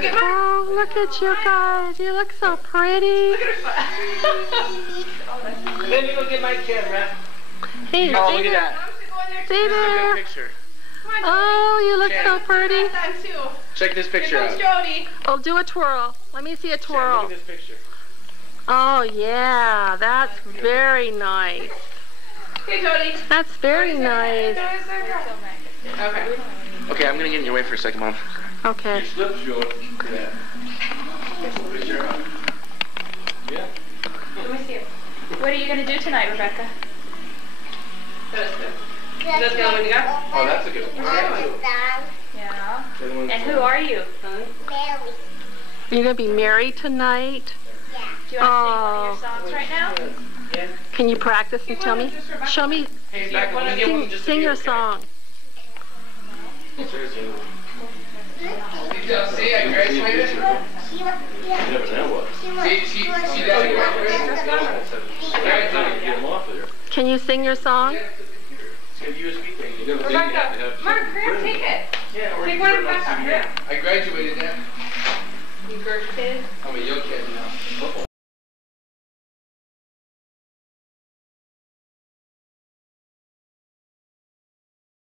Oh, look at you guys. You look so pretty. Let me go get my camera. Hey, oh, look at that. Stay there. This is a good picture. Oh, you look so pretty. Check this picture out. Jody. Oh, do a twirl. Let me see a twirl. Look at this picture. Oh, yeah. That's very nice. Hey, Jody. That's very nice. Okay. Okay, I'm gonna get in your way for a second, Mom. Okay. Your slip's short. Yeah. Yeah. Let me see it. What are you going to do tonight, Rebecca? That's the only one you got? Oh, that's a good one. Yeah. And who are you? You're going to be married tonight? Do you want to sing one of your songs right now? Yeah. Can you practice and tell me? Show me. Hey, Rebecca, let me get one just to Sing you, your okay? song. See, I graduated. You never know what. See that I graduated. Can you sing your song? It's a USB thing. Rebecca, Mark, Graham, take it. Yeah, or Take you one put of it on Rebecca. CD. Here. I graduated that. You graduated? I'm a young kid.